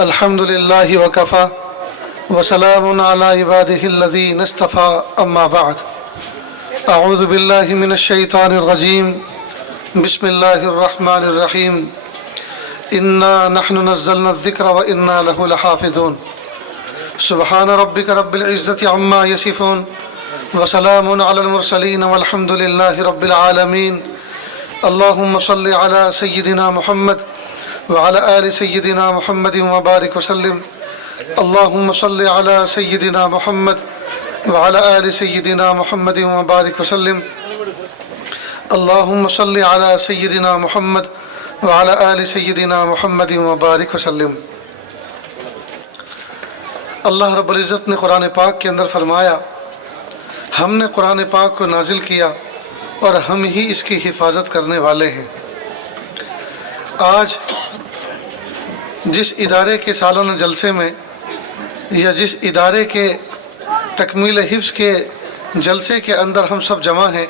الحمد لله وكفى وسلام على عباده الذين اصطفى أما بعد أعوذ بالله من الشيطان الرجيم بسم الله الرحمن الرحيم إنا نحن نزلنا الذكر وإنا له لحافظون سبحان ربك رب العزة عما يصفون وسلام على المرسلين والحمد لله رب العالمين اللهم صل على سيدنا محمد وعلى آل سيدنا محمد وبارك وسلم اللهم صل على سيدنا محمد وعلى آل سيدنا محمد وبارك وسلم اللهم صل على سيدنا محمد وعلى آل سيدنا محمد وبارك وسلم۔ اللہ رب العزت نے قرآن پاک کے اندر فرمایا، ہم نے قرآن پاک کو نازل کیا اور ہم ہی اس کی حفاظت کرنے والے ہیں۔ آج جس ادارے کے سالانہ جلسے میں یا جس ادارے کے تکمیل حفظ کے جلسے کے اندر ہم سب جمع ہیں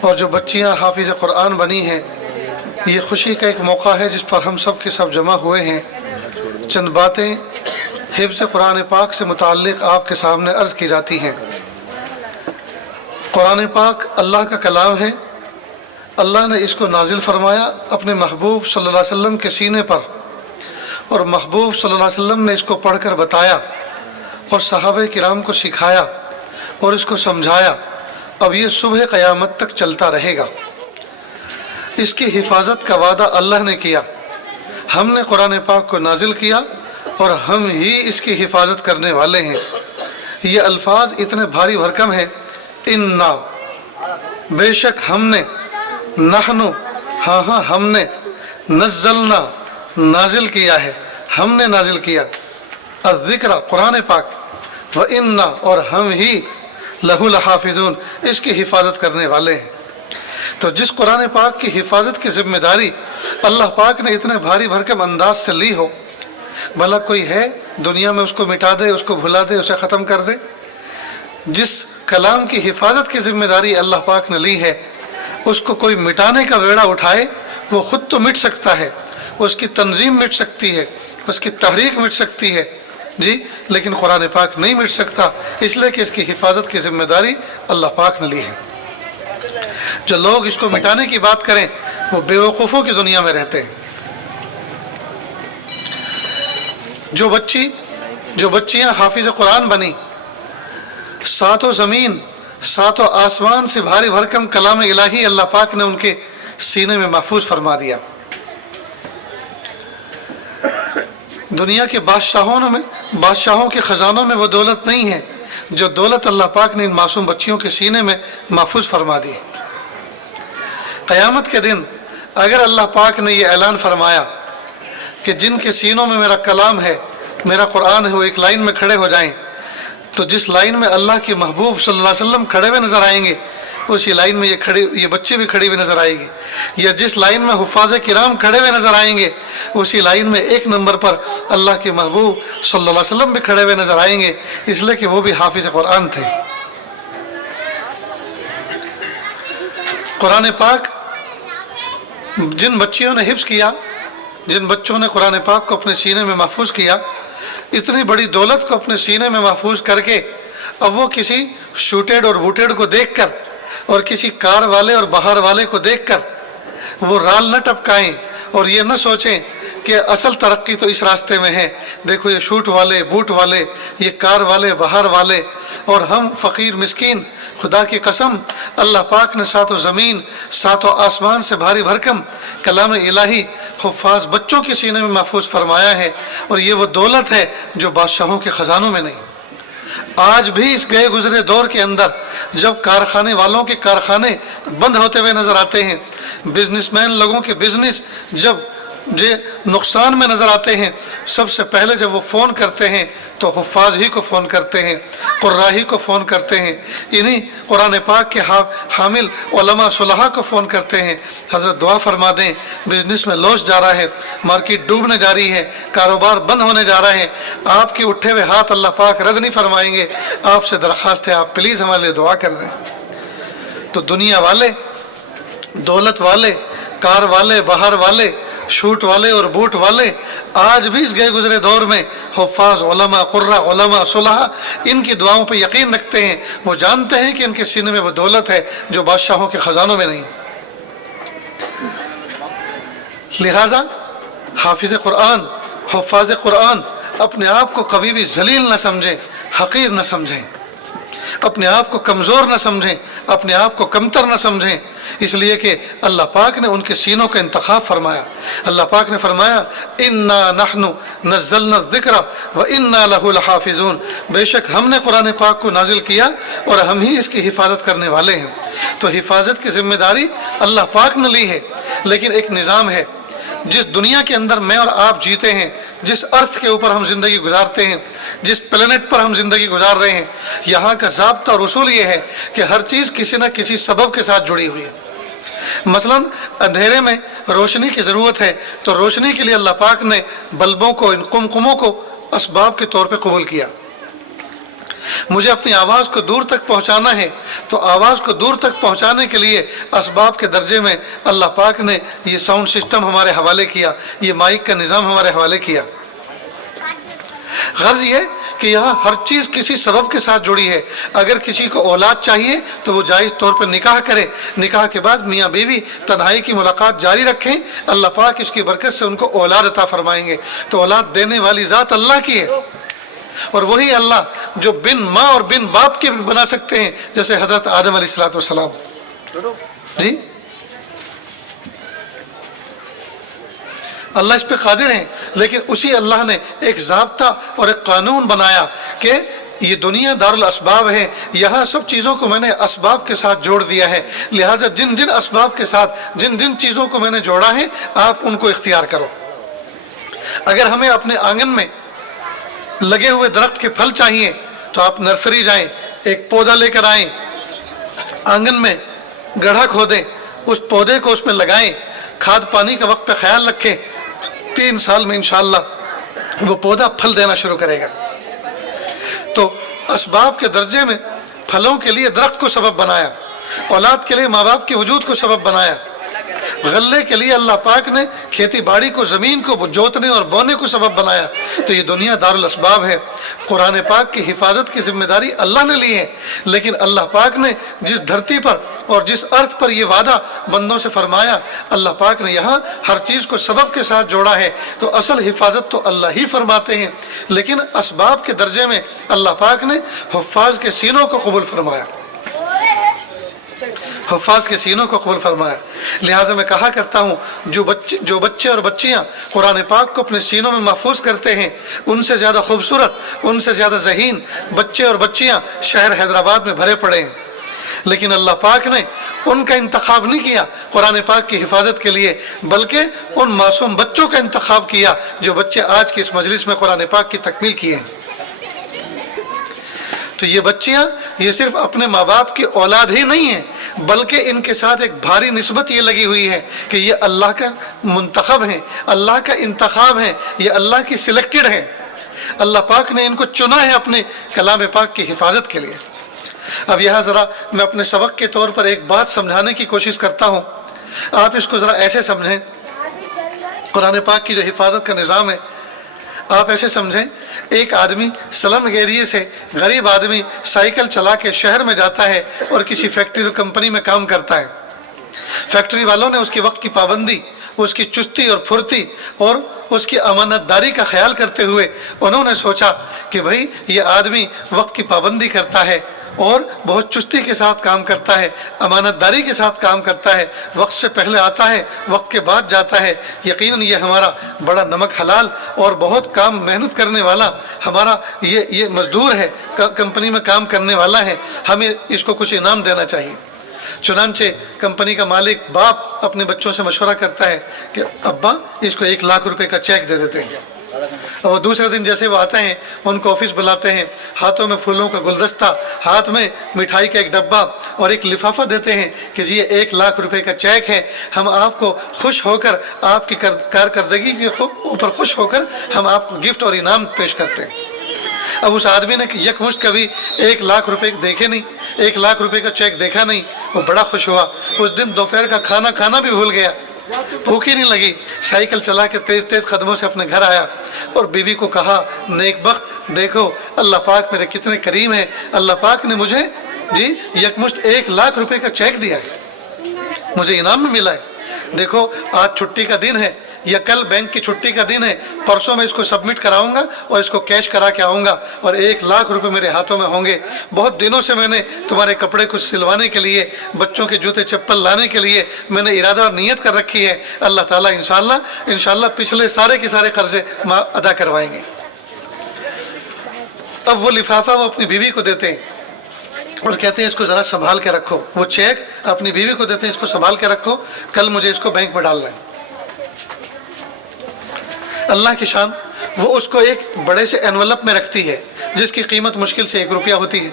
اور جو بچیاں حافظ قرآن بنی ہیں، یہ خوشی کا ایک موقع ہے جس پر ہم سب کے سب جمع ہوئے ہیں۔ چند باتیں حفظ قرآن پاک سے متعلق آپ کے سامنے عرض کی جاتی ہیں۔ قرآن پاک اللہ کا کلام ہے، اللہ نے اس کو نازل فرمایا اپنے محبوب صلی اللہ علیہ وسلم کے سینے پر، اور محبوب صلی اللہ علیہ وسلم نے اس کو پڑھ کر بتایا اور صحابہ کرام کو سکھایا اور اس کو سمجھایا۔ اب یہ صبح قیامت تک چلتا رہے گا۔ اس کی حفاظت کا وعدہ اللہ نے کیا۔ ہم نے قرآن پاک کو نازل کیا اور ہم ہی اس کی حفاظت کرنے والے ہیں۔ یہ الفاظ اتنے بھاری بھرکم ہیں، انا، بے شک ہم نے، نحنو، ہاں ہم نے، نزلنا، نازل کیا ہے، ہم نے نازل کیا، الذکر، قرآن پاک، وَإِنَّا، اور ہم ہی لَهُ لَحَافِظُونَ، اس کی حفاظت کرنے والے ہیں۔ تو جس قرآن پاک کی حفاظت کی ذمہ داری اللہ پاک نے اتنے بھاری بھرکم انداز سے لی ہو، بھلا کوئی ہے دنیا میں اس کو مٹا دے، اس کو بھلا دے، اسے ختم کر دے؟ جس کلام کی حفاظت کی ذمہ داری اللہ پاک نے لی ہے، اس کو کوئی مٹانے کا بیڑا اٹھائے وہ خود تو مٹ سکتا ہے، اس کی تنظیم مٹ سکتی ہے، اس کی تحریک مٹ سکتی ہے جی، لیکن قرآن پاک نہیں مٹ سکتا، اس لیے کہ اس کی حفاظت کی ذمہ داری اللہ پاک نے لی ہے۔ جو لوگ اس کو مٹانے کی بات کریں وہ بے وقوفوں کی دنیا میں رہتے ہیں۔ جو بچیاں حافظ قرآن بنی، ساتوں زمین ساتوں آسمان سے بھاری بھرکم کلام الہی اللہ پاک نے ان کے سینے میں محفوظ فرما دیا۔ دنیا کے بادشاہوں کے خزانوں میں وہ دولت نہیں ہے جو دولت اللہ پاک نے ان معصوم بچیوں کے سینے میں محفوظ فرما دی۔ قیامت کے دن اگر اللہ پاک نے یہ اعلان فرمایا کہ جن کے سینوں میں میرا کلام ہے، میرا قرآن ہے، وہ ایک لائن میں کھڑے ہو جائیں، تو جس لائن میں اللہ کے محبوب صلی اللہ علیہ وسلم کھڑے ہوئے نظر آئیں گے، اسی لائن میں یہ بچے بھی کھڑی ہوئی نظر آئے گی، یا جس لائن میں حفاظ کرام کھڑے ہوئے نظر آئیں گے، اسی لائن میں ایک نمبر پر اللہ کے محبوب صلی اللہ علیہ وسلم بھی کھڑے ہوئے نظر آئیں گے، اس لیے کہ وہ بھی حافظ قرآن تھے۔ قرآن پاک جن بچیوں نے حفظ کیا، جن بچوں نے قرآن پاک کو اپنے سینے میں محفوظ کیا، اتنی بڑی دولت کو اپنے سینے میں محفوظ کر کے اب وہ کسی شوٹیڈ اور بوٹیڈ کو دیکھ کر اور کسی کار والے اور بہار والے کو دیکھ کر وہ رال نہ ٹپکائیں اور یہ نہ سوچیں کہ اصل ترقی تو اس راستے میں ہے، دیکھو یہ شوٹ والے، بوٹ والے، یہ کار والے، بہار والے، اور ہم فقیر مسکین۔ خدا کی قسم، اللہ پاک نے ساتوں زمین ساتوں آسمان سے بھاری بھرکم کلام الہی حفاظ بچوں کے سینے میں محفوظ فرمایا ہے، اور یہ وہ دولت ہے جو بادشاہوں کے خزانوں میں نہیں۔ آج بھی اس گئے گزرے دور کے اندر جب کارخانے والوں کے کارخانے بند ہوتے ہوئے نظر آتے ہیں، بزنس مین لوگوں کے بزنس جب نقصان میں نظر آتے ہیں، سب سے پہلے جب وہ فون کرتے ہیں تو حفاظ ہی کو فون کرتے ہیں، قراء ہی کو فون کرتے ہیں، انہی قرآن پاک کے حامل علماء صلحاء کو فون کرتے ہیں، حضرت دعا فرما دیں، بزنس میں لوس جا رہا ہے، مارکیٹ ڈوبنے جا رہی ہے، کاروبار بند ہونے جا رہا ہے، آپ کے اٹھے ہوئے ہاتھ اللہ پاک رد نہیں فرمائیں گے۔ آپ سے درخواست ہے آپ پلیز ہمارے لیے دعا کر دیں۔ تو دنیا والے، دولت والے، کار والے، بہار والے शूट वाले और बूट वाले आज भी इस गए गुजरे दौर में हुफ़ाज़ उलमा कुर्रा उलमा सुलहा इनकी दुआओं पे यकीन रखते हैं। वो जानते हैं कि इनके सीने में वो दौलत है जो बादशाहों के ख़जानों में नहीं। लिहाजा हाफिज़ कुरान हुफ़ाज़ कुरान अपने आप को कभी भी जलील न समझें, हक़ीर न समझें, अपने आप को कमज़ोर न समझें, अपने आप को कमतर न समझें, इसलिए कि अल्लाह पाक ने उनके सीनों का इंतखाब फरमाया। अल्लाह पाक ने फरमाया इन्ना नहनु नज़्ज़लना ज़िक्रा व इन्ना लहु लहाफ़िज़ून, बेशक हमने कुरान पाक को नाजिल किया और हम ही इसकी हिफाजत करने वाले हैं। तो हिफाजत की ज़िम्मेदारी अल्लाह पाक ने ली है, लेकिन एक निज़ाम है। जिस दुनिया के अंदर मैं और आप जीते हैं, जिस अर्थ के ऊपर हम ज़िंदगी गुजारते हैं, जिस प्लेनेट पर हम ज़िंदगी गुजार रहे हैं, यहाँ का ज़ाब्ता और उसूल ये है कि हर चीज़ किसी न किसी सबब के साथ जुड़ी हुई है। मसलन अंधेरे में रोशनी की ज़रूरत है, तो रोशनी के लिए अल्लाह पाक ने बल्बों को, इन कुमकुमों को असबाब के तौर पर कबूल किया। मुझे अपनी आवाज़ को दूर तक पहुँचाना है, तो आवाज़ को दूर तक पहुँचाने के लिए असबाब के दर्जे में अल्लाह पाक ने ये साउंड सिस्टम हमारे हवाले किया, ये माइक का निज़ाम हमारे हवाले किया। गर्ज़ ये कि यहाँ हर चीज़ किसी सबब के साथ जुड़ी है। अगर किसी को औलाद चाहिए तो वो जायज़ तौर पर निकाह करे, निकाह के बाद मियाँ बीवी तन्हाई की मुलाकात जारी रखें, अल्लाह पाक इसकी बरकत से उनको औलाद अता फरमाएंगे। तो औलाद देने वाली ज़ात अल्लाह की है, और वही अल्लाह जो बिन माँ और बिन बाप के भी बना सकते हैं, जैसे हज़रत आदम अलैहिस्सलाम जी, अल्लाह इस पे कादिर हैं। लेकिन उसी अल्लाह ने एक ज़ाब्ता और एक कानून बनाया कि ये दुनिया दारुल असबाब है, यहाँ सब चीज़ों को मैंने असबाब के साथ जोड़ दिया है। लिहाजा जिन जिन असबाब के साथ जिन जिन चीज़ों को मैंने जोड़ा है, आप उनको इख्तियार करो। अगर हमें अपने आंगन में लगे हुए दरख्त के फल चाहिए तो आप नर्सरी जाएं, एक पौधा लेकर आएं, आंगन में गड्ढा खोदें, उस पौधे को उसमें लगाएं, खाद पानी का वक्त पे ख्याल रखें, 3 साल में इंशाअल्लाह वो पौधा फल देना शुरू करेगा। तो असबाब के दर्जे में फलों के लिए दरख्त को सबब बनाया, औलाद के लिए माँ बाप के वजूद को सबब बनाया, गल्ले के लिए अल्लाह पाक ने खेती बाड़ी को, ज़मीन को जोतने और बोने को सबब बनाया। तो ये दुनिया दारुल असबाब है। कुरान पाक की हिफाजत की जिम्मेदारी अल्लाह ने ली है, लेकिन अल्लाह पाक ने जिस धरती पर और जिस अर्थ पर ये वादा बंदों से फरमाया, अल्लाह पाक ने यहाँ हर चीज़ को सबब के साथ जोड़ा है। तो असल हिफाजत तो अल्लाह ही फरमाते हैं, लेकिन असबाब के दर्जे में अल्लाह पाक ने हुफ़ाज़ के सीनों को कबूल फरमाया, हुफ़ाज़ के सीनों को कबूल फरमाया। लिहाजा मैं कहा करता हूँ, जो बच्चे और बच्चियाँ कुरान पाक को अपने सीनों में महफूज करते हैं, उनसे ज़्यादा खूबसूरत, उनसे ज़्यादा ज़हीन बच्चे और बच्चियाँ शहर हैदराबाद में भरे पड़े हैं। लेकिन अल्लाह पाक ने उनका इंतखाब नहीं किया कुरान पाक की हिफाजत के लिए, बल्कि उन मासूम बच्चों का इंतखाब किया जो बच्चे आज की इस मजलिस में कुरान पाक की तकमील किए हैं। तो ये बच्चियाँ ये सिर्फ अपने माँ बाप की औलाद ही नहीं है, बल्कि इनके साथ एक भारी निस्बत ये लगी हुई है कि ये अल्लाह का मुंतखब है, अल्लाह का इंतखाब है, ये अल्लाह की सिलेक्टेड है। अल्लाह पाक ने इनको चुना है अपने कलाम पाक की हिफाजत के लिए। अब यहाँ ज़रा मैं अपने सबक के तौर पर एक बात समझाने की कोशिश करता हूँ, आप इसको ज़रा ऐसे समझें। कुरान पाक की जो हिफाजत का निज़ाम है, आप ऐसे समझें, एक आदमी स्लम एरिया से, गरीब आदमी साइकिल चला के शहर में जाता है और किसी फैक्ट्री और कंपनी में काम करता है। फैक्ट्री वालों ने उसकी वक्त की पाबंदी, उसकी चुस्ती और फुर्ती और उसकी अमानतदारी का ख्याल करते हुए उन्होंने सोचा कि भाई ये आदमी वक्त की पाबंदी करता है और बहुत चुस्ती के साथ काम करता है, अमानतदारी के साथ काम करता है, वक्त से पहले आता है, वक्त के बाद जाता है, यकीनन ये हमारा बड़ा नमक हलाल और बहुत काम मेहनत करने वाला हमारा ये मजदूर है, कंपनी में काम करने वाला है, हमें इसको कुछ इनाम देना चाहिए। चुनांचे कंपनी का मालिक बाप अपने बच्चों से मशवरा करता है कि अब्बा इसको 1 लाख रुपए का चेक दे देते हैं। और दूसरे दिन जैसे वो आते हैं, उनको ऑफिस बुलाते हैं, हाथों में फूलों का गुलदस्ता, हाथ में मिठाई का एक डब्बा और एक लिफाफा देते हैं कि जी ये 1 लाख रुपए का चेक है, हम आपको खुश होकर, आपकी कारकर्दगी के ऊपर खुश होकर हम आपको गिफ्ट और इनाम पेश करते हैं। अब उस आदमी ने यकमुश्त कभी 1 लाख रुपए देखे नहीं, 1 लाख रुपए का चेक देखा नहीं, वो बड़ा खुश हुआ। उस दिन दोपहर का खाना खाना भी भूल गया। भूख ही नहीं लगी, साइकिल चला के तेज़ तेज़ कदमों से अपने घर आया और बीवी को कहा, नेक बख्त देखो अल्लाह पाक मेरे कितने करीम है, अल्लाह पाक ने मुझे जी यकमुश्त 1 लाख रुपए का चेक दिया है, मुझे इनाम में मिला है। देखो आज छुट्टी का दिन है या कल बैंक की छुट्टी का दिन है, परसों मैं इसको सबमिट कराऊंगा और इसको कैश करा के आऊँगा और 1 लाख रुपए मेरे हाथों में होंगे। बहुत दिनों से मैंने तुम्हारे कपड़े को सिलवाने के लिए, बच्चों के जूते चप्पल लाने के लिए मैंने इरादा और नीयत कर रखी है, अल्लाह ताला इंशाल्लाह पिछले सारे के सारे कर्जे अदा करवाएंगे। अब वो लिफाफा वो अपनी बीवी को देते हैं और कहते हैं इसको ज़रा संभाल के रखो, वो चेक अपनी बीवी को देते हैं, इसको संभाल के रखो, कल मुझे इसको बैंक में डालना है। अल्लाह की शान, वो उसको एक बड़े से एनवलप में रखती है जिसकी कीमत मुश्किल से 1 रुपया होती है,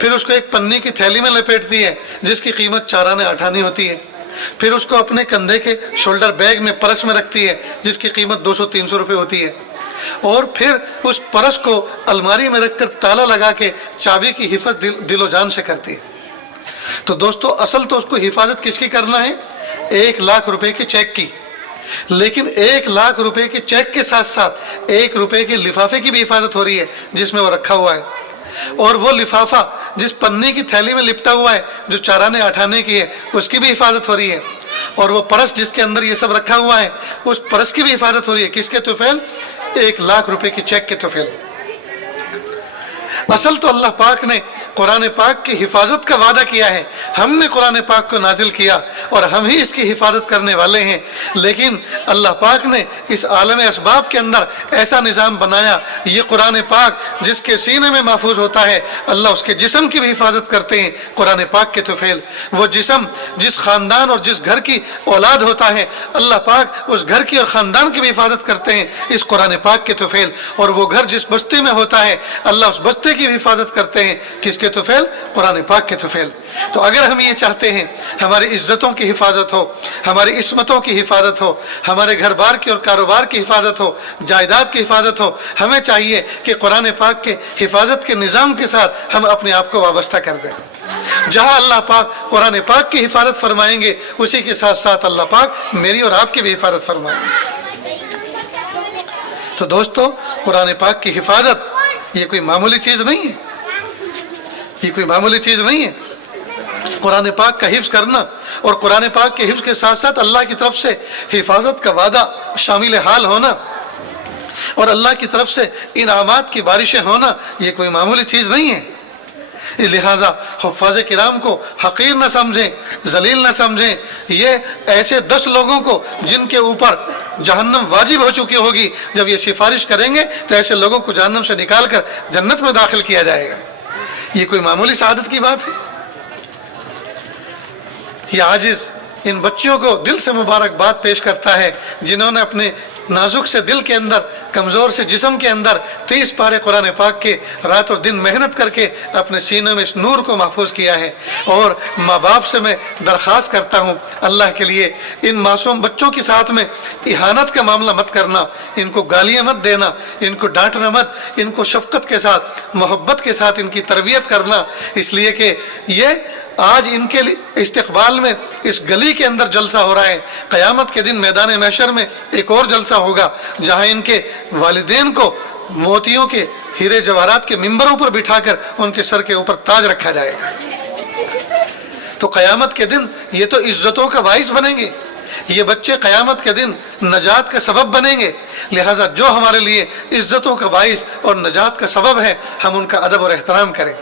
फिर उसको एक पन्नी की थैली में लपेटती है जिसकी कीमत 4 आने 8 आने होती है, फिर उसको अपने कंधे के शोल्डर बैग में पर्स में रखती है जिसकी कीमत 200-300 रुपये होती है, और फिर उस पर्स को अलमारी में रखकर ताला लगा के चाबी की हिफाजत दिलो जान से करती है। तो दोस्तों असल तो उसको हिफाजत किसकी करना है? 1 लाख रुपए के चेक की, लेकिन 1 लाख रुपए के चेक के साथ साथ 1 रुपए के लिफाफे की भी हिफाजत हो रही है जिसमें वो रखा हुआ है, और वो लिफाफा जिस पन्नी की थैली में लिपटा हुआ है जो 4 आने 8 आने की है उसकी भी हिफाजत हो रही है, और वो परस जिसके अंदर ये सब रखा हुआ है उस परस की भी हिफाजत हो रही है। किसके तुफैल? 1 लाख रुपए की चेक के तुफैल। असल तो अल्लाह पाक ने कुरान पाक की हिफाजत का वादा किया है, हमने कुरान पाक को नाजिल किया और हम ही इसकी हिफाजत करने वाले हैं, लेकिन अल्लाह पाक ने इस आलम असबाब के अंदर ऐसा निज़ाम बनाया, ये कुरान पाक जिसके सीने में महफूज होता है अल्लाह उसके जिस्म की भी हिफाजत करते हैं कुरान पाक के तुफैल। वो जिस्म जिस ख़ानदान और जिस घर की औलाद होता है अल्लाह पाक उस घर की और ख़ानदान की भी हिफाजत करते हैं इस कुरान पाक के तुफैल, और वो घर जिस बस्ती में होता है अल्लाह उस बस्ती की भी हिफाजत करते हैं किसके तुफैल? कुरान पाक के तुफैल। तो अगर हम ये चाहते हैं हमारी इज्जतों की हिफाजत हो, हमारी इस्मतों की हिफाजत हो, हमारे घर बार की और कारोबार की हिफाजत हो, जायदाद की हिफाजत हो, हमें चाहिए कि कुरान पाक के हिफाजत के निज़ाम के साथ हम अपने आप को वाबस्ता कर दें। जहाँ अल्लाह पाक कुरान पाक की हिफाजत फरमाएंगे उसी के साथ साथ अल्लाह पाक मेरी और आपकी भी हिफाजत फरमाएंगे। तो दोस्तों कुरान पाक की हिफाजत ये कोई मामूली चीज़ नहीं है, ये कोई मामूली चीज़ नहीं है। कुरान पाक का हिफ्ज़ करना और कुरान पाक के हिफ्ज़ के साथ साथ अल्लाह की तरफ से हिफाजत का वादा शामिल हाल होना और अल्लाह की तरफ से इनामात की बारिशें होना ये कोई मामूली चीज़ नहीं है। लिहाजा हुफ़ाज़ किराम को हक़ीर न समझें, जलील न समझें। ये ऐसे 10 लोगों को जिनके ऊपर जहन्नम वाजिब हो चुकी होगी, जब ये सिफारिश करेंगे तो ऐसे लोगों को जहन्नम से निकाल कर जन्नत में दाखिल किया जाएगा। ये कोई मामूली सआदत की बात है? ये आजिज़ इन बच्चों को दिल से मुबारकबाद पेश करता है जिन्होंने अपने नाजुक से दिल के अंदर, कमज़ोर से जिस्म के अंदर 30 पारे कुरान पाक के रात और दिन मेहनत करके अपने सीनों में इस नूर को महफूज किया है। और माँ बाप से मैं दरख्वास्त करता हूँ अल्लाह के लिए, इन मासूम बच्चों के साथ में इहानत का मामला मत करना, इनको गालियाँ मत देना, इनको डांटना मत, इनको शफ़क़त के साथ, मोहब्बत के साथ इनकी तरबियत करना, इसलिए कि ये आज इनके इस्तक़बाल में इस गली के अंदर जलसा हो रहा है। क़यामत के दिन मैदान महशर में एक और जलसा होगा जहाँ इनके वालिदैन को मोतियों के हीरे जवाहरात के मिंबरों पर बिठाकर उनके सर के ऊपर ताज रखा जाएगा। तो क़यामत के दिन ये तो इज़्ज़तों का बाइस बनेंगे, ये बच्चे क़यामत के दिन नजात का सबब बनेंगे। लिहाजा जो हमारे लिए इज़्ज़तों का बाइस और नजात का सबब है हम उनका अदब और एहतराम करें,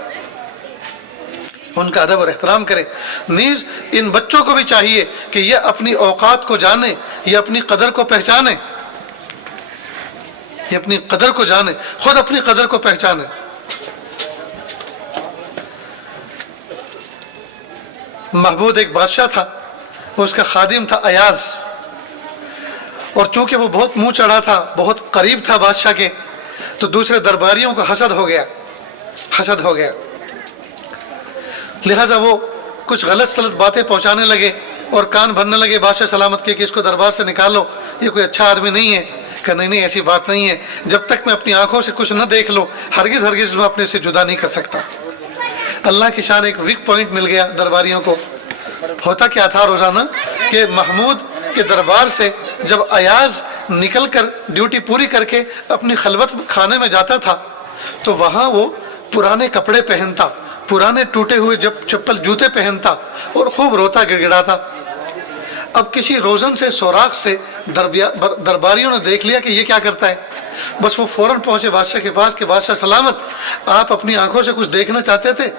उनका अदब और एहतराम करें। नीज़ इन बच्चों को भी चाहिए कि ये अपनी औकात को जाने, ये अपनी कदर को पहचाने, ये अपनी कदर को जाने, खुद अपनी कदर को पहचाने। महबूद एक बादशाह था, उसका खादिम था अयाज, और चूंकि वो बहुत मुंह चढ़ा था, बहुत करीब था बादशाह के, तो दूसरे दरबारियों को हसद हो गया, हसद हो गया। लिहाजा वो कुछ गलत सलत बातें पहुंचाने लगे और कान भरने लगे बादशाह सलामत के कि इसको दरबार से निकालो, ये कोई अच्छा आदमी नहीं है। कहा नहीं ऐसी बात नहीं है, जब तक मैं अपनी आंखों से कुछ न देख लो हरगिज़ हरगिज़ मैं अपने से जुदा नहीं कर सकता। अल्लाह की शान एक वीक पॉइंट मिल गया दरबारियों को। होता क्या था रोज़ाना कि महमूद के दरबार से जब अयाज निकल कर ड्यूटी पूरी करके अपनी खलवत खाने में जाता था तो वहाँ वो पुराने कपड़े पहनता, पुराने टूटे हुए जब चप्पल जूते पहनता और खूब रोता गिड़गिड़ाता। अब किसी रोज़न से सोराख से दरबारियों ने देख लिया कि ये क्या करता है। बस वो फ़ौरन पहुँचे बादशाह के पास कि बादशाह सलामत, आप अपनी आंखों से कुछ देखना चाहते थे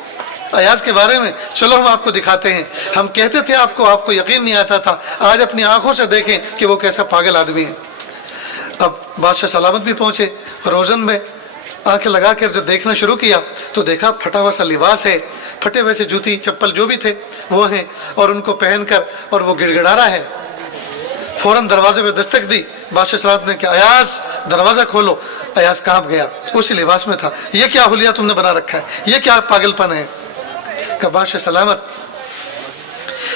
अयाज के बारे में, चलो हम आपको दिखाते हैं। हम कहते थे आपको यकीन नहीं आता था, आज अपनी आंखों से देखें कि वो कैसा पागल आदमी है। अब बादशाह सलामत भी पहुँचे, रोज़न में आंखें लगा कर जो देखना शुरू किया तो देखा फटा हुआ सा लिबास है, फटे हुए से जूती चप्पल जो भी थे वो हैं और उनको पहनकर और वो गिड़गिड़ा रहा है। फ़ौरन दरवाजे पे दस्तक दी, बादशाह सलामत ने कहा अयाज दरवाज़ा खोलो। अयाज काँप गया, उसी लिबास में था। ये क्या हुलिया तुमने बना रखा है, ये क्या पागलपन है। कहा बादशाह सलामत,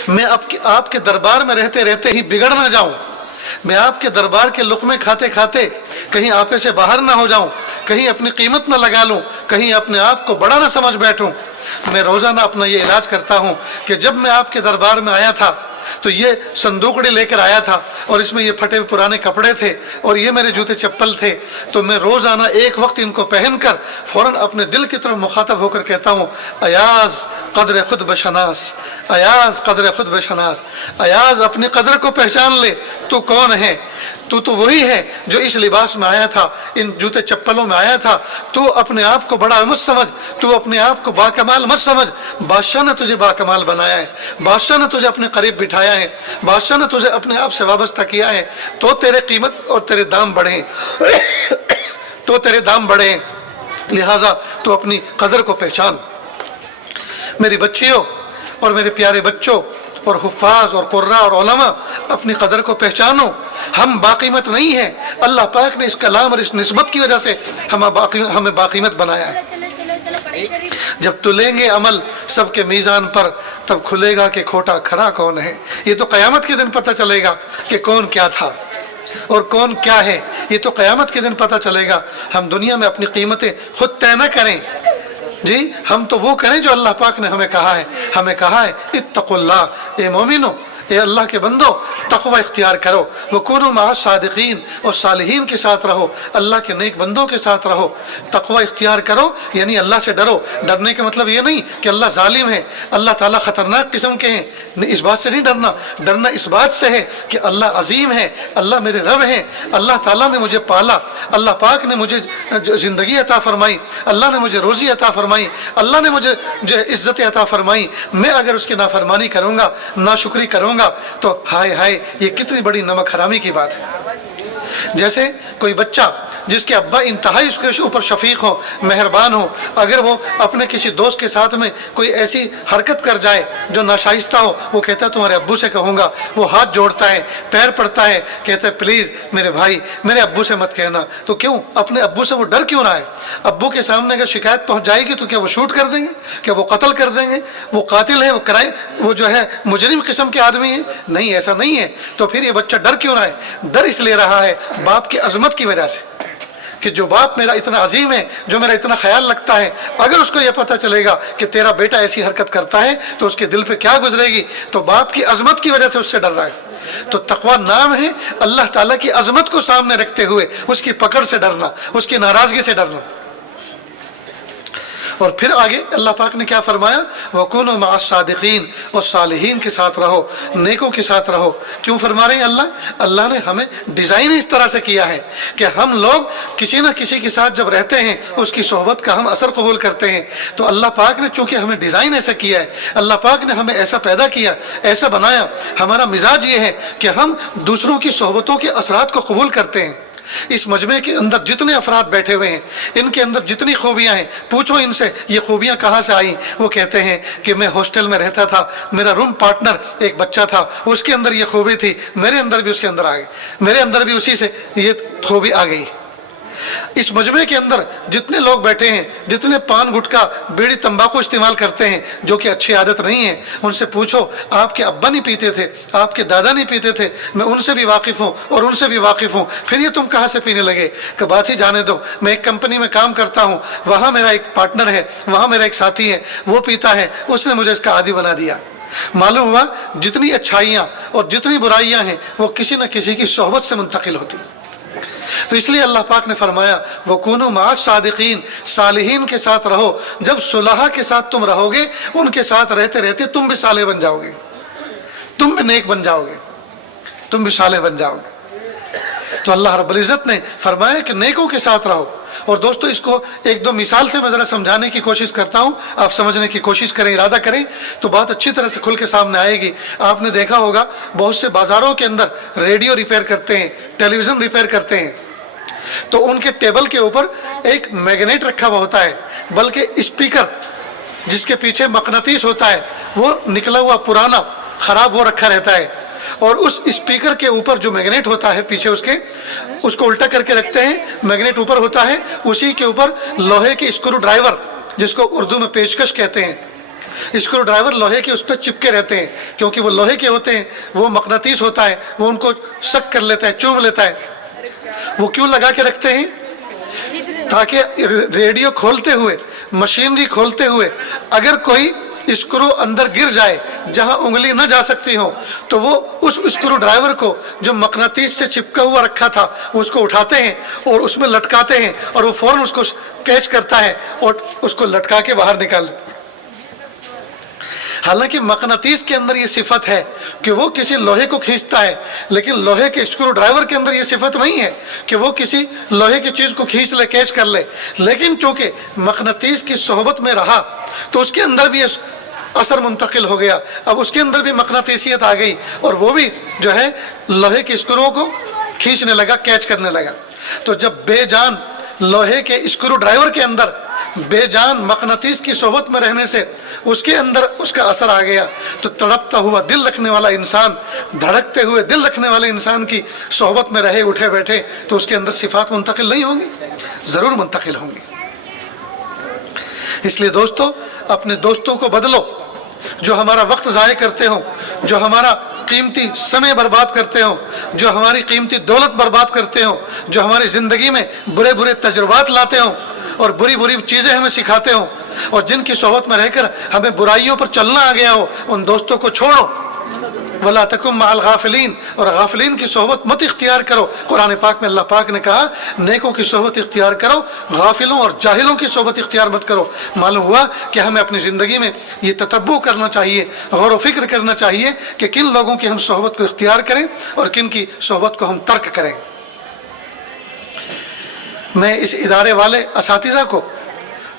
मैं आपके दरबार में रहते रहते ही बिगड़ ना जाऊं, मैं आपके दरबार के लुक़मे खाते खाते कहीं आपे से बाहर ना हो जाऊं, कहीं अपनी कीमत ना लगा लूं, कहीं अपने आप को बड़ा ना समझ बैठूं। मैं रोज़ाना अपना ये इलाज करता हूं कि जब मैं आपके दरबार में आया था तो ये संदूकड़ी लेकर आया था और इसमें ये फटे पुराने कपड़े थे और ये मेरे जूते चप्पल थे। तो मैं रोज़ाना एक वक्त इनको पहनकर फ़ौरन अपने दिल की तरफ मुखातब होकर कहता हूँ अयाज क़द्र खुद बशनास, अयाज क़द्र खुद बशनास, अयाज अपनी कदर को पहचान ले, तू कौन है। तू तो वही है जो इस लिबास में आया था, इन जूते चप्पलों में आया था। तू अपने आप को बड़ा मत समझ, तू अपने आप को बाकमाल मत समझ। बादशाह ने तुझे बाकमाल बनाया है, बादशाह ने तुझे अपने करीब बिठाया है, बादशाह ने तुझे अपने आप से वाबस्ता किया है, तो तेरे कीमत और तेरे दाम बढ़े तो तेरे दाम बढ़े। लिहाजा तू अपनी कदर को पहचान। मेरी बच्चियों और मेरे प्यारे बच्चों और हुफ़ाज़ और कुर्रा और उलमा, अपनी कदर को पहचानो। हम बाकीमत नहीं हैं, अल्लाह पाक ने इस कलाम और इस निस्बत की वजह से हमें बाकीमत बनाया है। जब तुलेंगे अमल सबके मीज़ान पर तब खुलेगा कि खोटा खरा कौन है। ये तो क़यामत के दिन पता चलेगा कि कौन क्या था और कौन क्या है, ये तो क़यामत के दिन पता चलेगा। हम दुनिया में अपनी कीमतें खुद तय न करें जी, हम तो वो करें जो अल्लाह पाक ने हमें कहा है। हमें कहा है इत्तक़ुल्लाह, ए मोमिनो, ए अल्लाह के बंदो, तक़वा इख्तियार करो, वकुनू मअस सादिक़ीन, और सालिहीन के साथ रहो, अल्लाह के नेक बंदों के साथ रहो। तक़वा इख्तियार करो यानी अल्लाह से डरो। डरने का मतलब ये नहीं कि अल्लाह ज़ालिम है, अल्लाह ताला ख़तरनाक किस्म के हैं, इस बात से नहीं डरना। डरना इस बात से है कि अल्लाह अज़ीम है, अल्लाह मेरे रब हैं, अल्लाह ताला ने मुझे पाला, अल्लाह पाक ने मुझे ज़िंदगी अता फ़रमाई, अल्लाह ने मुझे रोज़ी अता फ़रमाई, अल्लाह ने मुझे जो इज़्ज़त अता फ़रमाई। मैं अगर उसकी नाफरमानी करूँगा, नाशुक्री करूँगा तो हाय हाय, ये कितनी बड़ी नमक हरामी की बात है। जैसे कोई बच्चा जिसके अब्बा इंतहाई उसके ऊपर शफीक हो, मेहरबान हो, अगर वो अपने किसी दोस्त के साथ में कोई ऐसी हरकत कर जाए जो नाशाइस्ता हो, वो कहता है तुम्हारे अब्बू से कहूँगा, वो हाथ जोड़ता है, पैर पड़ता है, कहता है प्लीज़ मेरे भाई मेरे अब्बू से मत कहना। तो क्यों, अपने अब्बू से वो डर क्यों रहा है? अब्बू के सामने अगर शिकायत पहुँच जाएगी तो क्या वो शूट कर देंगे, क्या वो कत्ल कर देंगे? वो कातिल है, वो क्राइम, वो जो है मुजरिम किस्म के आदमी है? नहीं, ऐसा नहीं है। तो फिर ये बच्चा डर क्यों रहा है? डर इसलिए रहा है बाप की अजमत की वजह से, कि जो बाप मेरा इतना अजीम है, जो मेरा इतना ख्याल रखता है, अगर उसको यह पता चलेगा कि तेरा बेटा ऐसी हरकत करता है तो उसके दिल पे क्या गुजरेगी। तो बाप की अजमत की वजह से उससे डर रहा है। तो तकवा नाम है अल्लाह ताला की अजमत को सामने रखते हुए उसकी पकड़ से डरना, उसकी नाराज़गी से डरना। और फिर आगे अल्लाह पाक ने क्या फरमाया, वकुनू मअस सादिक़ीन, और सालिहीन के साथ रहो, नेकों के साथ रहो। क्यों फरमा रहे हैं अल्लाह? अल्लाह ने हमें डिज़ाइन इस तरह से किया है कि हम लोग किसी न किसी के साथ जब रहते हैं उसकी सोहबत का हम असर कबूल करते हैं। तो अल्लाह पाक ने चूँकि हमें डिज़ाइन ऐसा किया है, अल्लाह पाक ने हमें ऐसा पैदा किया, ऐसा बनाया, हमारा मिजाज ये है कि हम दूसरों की सोहबतों के असरात को कबूल करते हैं। इस मजमे के अंदर जितने अफराद बैठे हुए हैं, इनके अंदर जितनी खूबियाँ हैं, पूछो इनसे ये खूबियाँ कहाँ से आई। वो कहते हैं कि मैं हॉस्टल में रहता था, मेरा रूम पार्टनर एक बच्चा था, उसके अंदर ये खूबी थी, मेरे अंदर भी उसके अंदर आ गई, मेरे अंदर भी उसी से ये खूबी आ गई। इस मजमे के अंदर जितने लोग बैठे हैं, जितने पान गुटखा बीड़ी तंबाकू इस्तेमाल करते हैं, जो कि अच्छी आदत नहीं है, उनसे पूछो आपके अब्बा नहीं पीते थे, आपके दादा नहीं पीते थे, मैं उनसे भी वाकिफ़ हूँ और उनसे भी वाकिफ़ हूँ, फिर ये तुम कहाँ से पीने लगे? कि बात ही जाने दो। मैं एक कंपनी में काम करता हूँ, वहाँ मेरा एक पार्टनर है, वहाँ मेरा एक साथी है, वो पीता है, उसने मुझे इसका आदी बना दिया। मालूम हुआ जितनी अच्छाइयाँ और जितनी बुराइयाँ हैं वो किसी न किसी की सोहबत से मुंतकिल होती। तो इसलिए अल्लाह पाक ने फरमाया वो कुनु मा सादिकीन, सालिहीन के साथ रहो। जब सुलहा के साथ तुम रहोगे, उनके साथ रहते रहते तुम भी साले बन जाओगे, तुम भी नेक बन जाओगे, तुम भी साले बन जाओगे। तो अल्लाह रब्बुल इज़्ज़त ने फरमाया कि नेकों के साथ रहो। और दोस्तों इसको एक दो मिसाल से मैं ज़रा समझाने की कोशिश करता हूँ, आप समझने की कोशिश करें, इरादा करें तो बात अच्छी तरह से खुल के सामने आएगी। आपने देखा होगा बहुत से बाज़ारों के अंदर रेडियो रिपेयर करते हैं, टेलीविज़न रिपेयर करते हैं, तो उनके टेबल के ऊपर एक मैग्नेट रखा हुआ होता है, बल्कि स्पीकर जिसके पीछे मकनातीस होता है वो निकला हुआ पुराना ख़राब वो रखा रहता है, और उस स्पीकर के ऊपर जो मैग्नेट होता है पीछे उसके, उसको उल्टा करके रखते हैं, मैग्नेट ऊपर होता है, उसी के ऊपर लोहे के स्क्रू ड्राइवर, जिसको उर्दू में पेचकश कहते हैं, स्क्रू ड्राइवर लोहे के उस पर चिपके रहते हैं, क्योंकि वो लोहे के होते हैं, वो मकनातीस होता है, वो उनको सक कर लेता है, चूम लेता है। वो क्यों लगा के रखते हैं? ताकि रेडियो खोलते हुए, मशीनरी खोलते हुए अगर कोई स्क्रू अंदर गिर जाए जहां उंगली न जा सकती हो, तो वो उस स्क्रू ड्राइवर को जो मकनातीस से चिपका हुआ रखा था उसको उठाते हैं और उसमें लटकाते हैं, और वो फौरन उसको कैच करता है और उसको लटका के बाहर निकाल। हालांकि मकनातीस के अंदर ये सिफत है कि वो किसी लोहे को खींचता है, लेकिन लोहे के स्क्रू ड्राइवर के अंदर ये सिफत नहीं है कि वो किसी लोहे की चीज़ को खींच ले, कैच कर ले। लेकिन चूँकि मकनातीस की सोहबत में रहा तो उसके अंदर भी असर मुंतकिल हो गया, अब उसके अंदर भी मकनातीसियत आ गई और वो भी जो है लोहे के स्क्रूओं को खींचने लगा, कैच करने लगा। तो जब बेजान लोहे के स्क्रू ड्राइवर के अंदर बेजान मकनातीस की सोहबत में रहने से उसके अंदर उसका असर आ गया, तो तड़पता हुआ दिल रखने वाला इंसान, धड़कते हुए दिल रखने वाले इंसान की सोहबत में रहे उठे बैठे, तो उसके अंदर सिफात मुंतकिल नहीं होंगी? ज़रूर मुंतकिल होंगी। इसलिए दोस्तों अपने दोस्तों को बदलो जो हमारा वक्त ज़ाय करते हो, जो हमारा कीमती समय बर्बाद करते हो, जो हमारी कीमती दौलत बर्बाद करते हो, जो हमारी ज़िंदगी में बुरे बुरे तजुर्बात लाते हो और बुरी बुरी चीज़ें हमें सिखाते हो, और जिनकी सोहबत में रहकर हमें बुराइयों पर चलना आ गया हो, उन दोस्तों को छोड़ो। वला तकुम मअल गाफिलीन, और गाफिलीन की सोहबत मत इख्तियार करो। कुरान पाक में अल्लाह पाक ने कहा नेकों की सोहबत इख्तियार करो, गाफिलों और जाहिलों की सोहबत इख्तियार मत करो। मालूम हुआ कि हमें अपनी ज़िंदगी में ये ततब्बु करना चाहिए, गौर व फिक्र करना चाहिए कि किन लोगों की हम सोहबत को इख्तियार करें और किन की सोहबत को हम तर्क करें। मैं इस इदारे वाले असातिज़ा को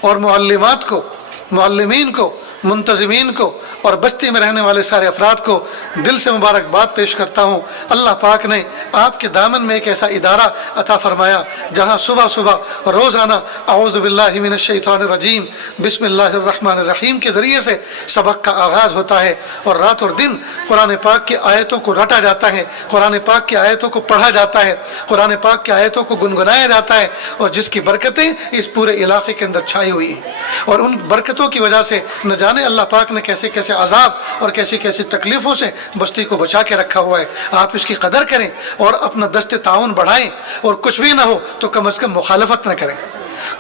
और मुअल्लिमात को, मुअल्लिमीन को, मुंतज़िमीन को और बस्ती में रहने वाले सारे अफराद को दिल से मुबारकबाद पेश करता हूँ। अल्लाह पाक ने आपके दामन में एक ऐसा इदारा अता फरमाया जहाँ सुबह सुबह रोज़ाना अऊज़ु बिल्लाहि मिनश शैतानिर रजीम बिस्मिल्लाहिर रहमानिर रहीम के ज़रिए से सबक का आगाज़ होता है, और रात और दिन कुरान पाक की आयतों को रटा जाता है, कुरान पाक की आयतों को पढ़ा जाता है, कुरान पाक की आयतों को गुनगुनाया जाता है, और जिसकी बरकतें इस पूरे इलाके के अंदर छाई हुई हैं। और उन बरकतों की वजह से न जाने अल्लाह पाक ने कैसे कैसे अजाब और कैसी कैसी तकलीफ़ों से बस्ती को बचा के रखा हुआ है। आप इसकी कदर करें और अपना दस्ते ताउन बढ़ाएं, और कुछ भी ना हो तो कम अज़ कम मुखालफत न करें।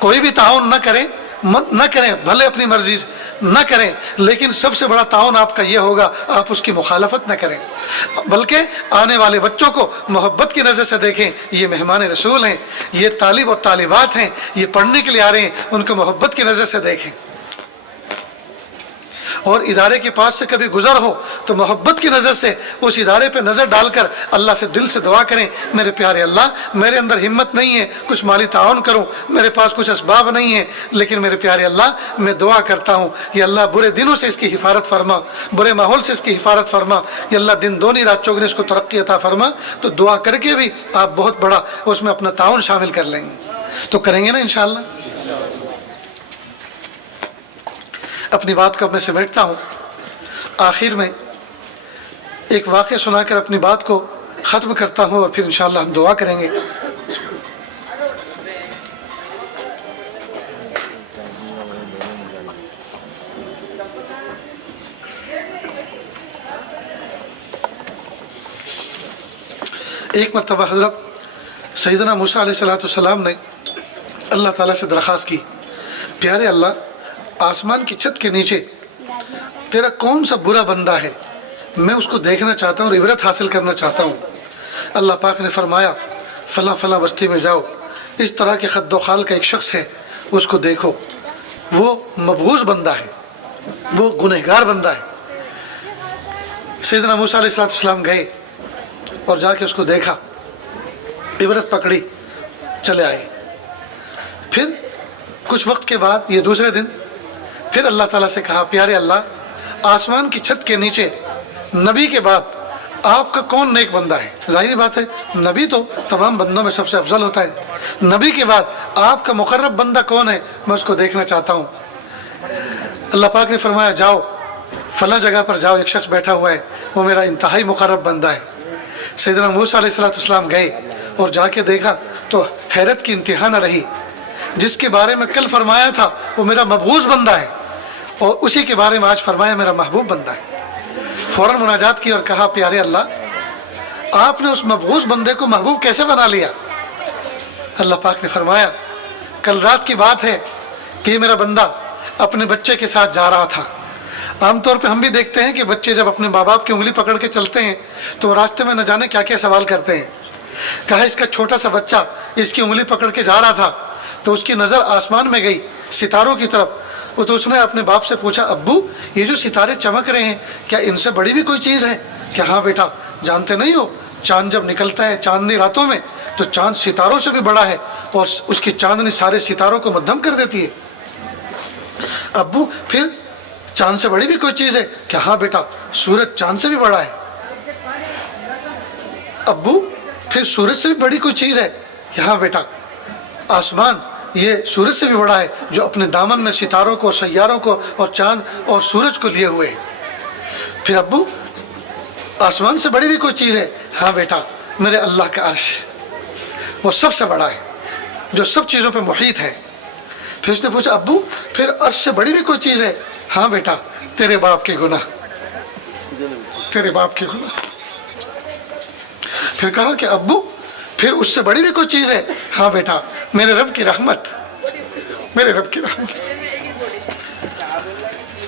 कोई भी ताउन न करें, न करें, भले अपनी मर्जी से न करें, लेकिन सबसे बड़ा ताउन आपका ये होगा आप उसकी मुखालफत न करें, बल्कि आने वाले बच्चों को मोहब्बत की नज़र से देखें। ये मेहमान रसूल हैं, ये तालिब और तालिबात हैं, ये पढ़ने के लिए आ रहे हैं, उनको मोहब्बत की नज़र से देखें। और इदारे के पास से कभी गुजर हो तो मोहब्बत की नज़र से उस इदारे पे नज़र डालकर अल्लाह से दिल से दुआ करें, मेरे प्यारे अल्लाह मेरे अंदर हिम्मत नहीं है कुछ माली ताउन करूं, मेरे पास कुछ असबाब नहीं है, लेकिन मेरे प्यारे अल्लाह मैं दुआ करता हूं ये अल्लाह बुरे दिनों से इसकी हिफाजत फरमा, बुरे माहौल से इसकी हिफाजत फरमा, ये अल्लाह दिन दोनी रात चौगनी इसको तरक्की अता फरमा। तो दुआ करके भी आप बहुत बड़ा उसमें अपना ताउन शामिल कर लेंगे। तो करेंगे ना इंशाअल्लाह। अपनी बात को अब मैं समेटता हूँ। आखिर में एक वाक़या सुनाकर अपनी बात को ख़त्म करता हूँ और फिर इंशाअल्लाह हम दुआ करेंगे। एक मरतबा हज़रत सैयदना मूसा अलैहिस्सलाम ने अल्लाह ताला से दरख्वास्त की, प्यारे अल्लाह आसमान की छत के नीचे تیرا کون سا برا بندہ ہے، میں اس کو دیکھنا چاہتا ہوں اور عبرت حاصل کرنا چاہتا ہوں۔ اللہ پاک نے فرمایا فلاں فلاں بستی میں جاؤ، اس طرح کے خد و خال کا ایک شخص ہے، اس کو دیکھو، وہ مبغوض بندہ ہے، وہ گنہگار بندہ ہے۔ سیدنا موسیٰ علیہ السلام گئے اور جا کے اس کو دیکھا، عبرت پکڑی، چلے آئے۔ پھر کچھ وقت کے بعد یہ دوسرے دن پھر اللہ تعالیٰ سے کہا پیارے اللہ، آسمان کی چھت کے نیچے نبی کے بعد آپ کا کون نیک بندہ ہے؟ ظاہری بات ہے نبی تو تمام بندوں میں سب سے افضل ہوتا ہے، نبی کے بعد آپ کا مقرب بندہ کون ہے؟ میں اس کو دیکھنا چاہتا ہوں۔ اللہ پاک نے فرمایا جاؤ فلاں جگہ پر جاؤ، ایک شخص بیٹھا ہوا ہے، وہ میرا انتہائی مقرب بندہ ہے۔ سیدنا موسیٰ علیہ السلام گئے اور جا کے دیکھا تو حیرت کی انتہا نہ رہی، جس کے بارے میں کل فرمایا تھا وہ میرا مبغوض بندہ ہے، اور اسی کے بارے میں آج فرمایا میرا محبوب بندہ ہے۔ فوراً مناجات کی اور کہا پیارے اللہ، آپ نے اس مبغوض بندے کو محبوب کیسے بنا لیا؟ اللہ پاک نے فرمایا کل رات کی بات ہے کہ یہ میرا بندہ اپنے بچے کے ساتھ جا رہا تھا۔ عام طور پہ ہم بھی دیکھتے ہیں کہ بچے جب اپنے ماں باپ کی انگلی پکڑ کے چلتے ہیں تو راستے میں نہ جانے کیا کیا سوال کرتے ہیں۔ کہا اس کا چھوٹا سا بچہ اس کی انگلی پکڑ کے جا رہا تھا تو اس کی نظر آسمان میں گئی، ستاروں کی طرف، تو اس نے اپنے باپ سے پوچھا ابو یہ جو ستارے چمک رہے ہیں کیا ان سے بڑی بھی کوئی چیز ہے؟ کہ ہاں بیٹا، جانتے نہیں ہو چاند جب نکلتا ہے چاندنی راتوں میں تو چاند ستاروں سے بھی بڑا ہے اور اس کی چاندنی سارے ستاروں کو مدھم کر دیتی ہے۔ ابو پھر چاند سے بڑی بھی کوئی چیز ہے؟ کہ ہاں بیٹا، سورج چاند سے بھی بڑا ہے۔ ابو پھر سورج سے بھی بڑی کوئی چیز ہے؟ کہ ہاں بیٹا، آسمان یہ سورج سے بھی بڑا ہے جو اپنے دامن میں ستاروں کو، سیاروں کو اور چاند اور سورج کو لیے ہوئے ہے۔ پھر ابو آسمان سے بڑی بھی کوئی چیز ہے؟ ہاں بیٹا، میرے اللہ کا عرش وہ سب سے بڑا ہے جو سب چیزوں پہ محیط ہے۔ پھر اس نے پوچھا ابو پھر عرش سے بڑی بھی کوئی چیز ہے؟ ہاں بیٹا، تیرے باپ کے گناہ، تیرے باپ کے گناہ۔ پھر کہا کہ ابو پھر اس سے بڑی بھی کوئی چیز ہے؟ ہاں بیٹا، میرے رب کی رحمت، میرے رب کی رحمت۔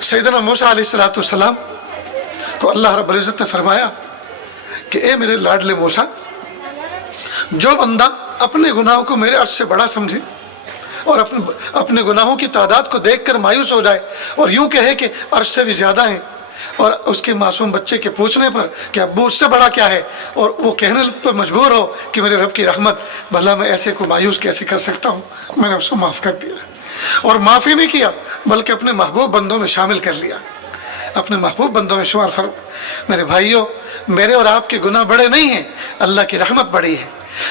سیدنا موسیٰ علیہ السلام کو اللہ رب العزت نے فرمایا کہ اے میرے لاڈلے موسیٰ، جو بندہ اپنے گناہوں کو میرے عرش سے بڑا سمجھے اور اپنے گناہوں کی تعداد کو دیکھ کر مایوس ہو جائے اور یوں کہے کہ عرش سے بھی زیادہ ہیں، اور اس کے معصوم بچے کے پوچھنے پر کہ ابو اس سے بڑا کیا ہے اور وہ کہنے پر مجبور ہو کہ میرے رب کی رحمت، بھلا میں ایسے کو مایوس کیسے کر سکتا ہوں؟ میں نے اس کو معاف کر دیا، اور معافی نہیں کیا بلکہ اپنے محبوب بندوں میں شامل کر لیا، اپنے محبوب بندوں میں شمار فرما۔ میرے بھائیوں، میرے اور آپ کے گناہ بڑے نہیں ہیں، اللہ کی رحمت بڑی ہے۔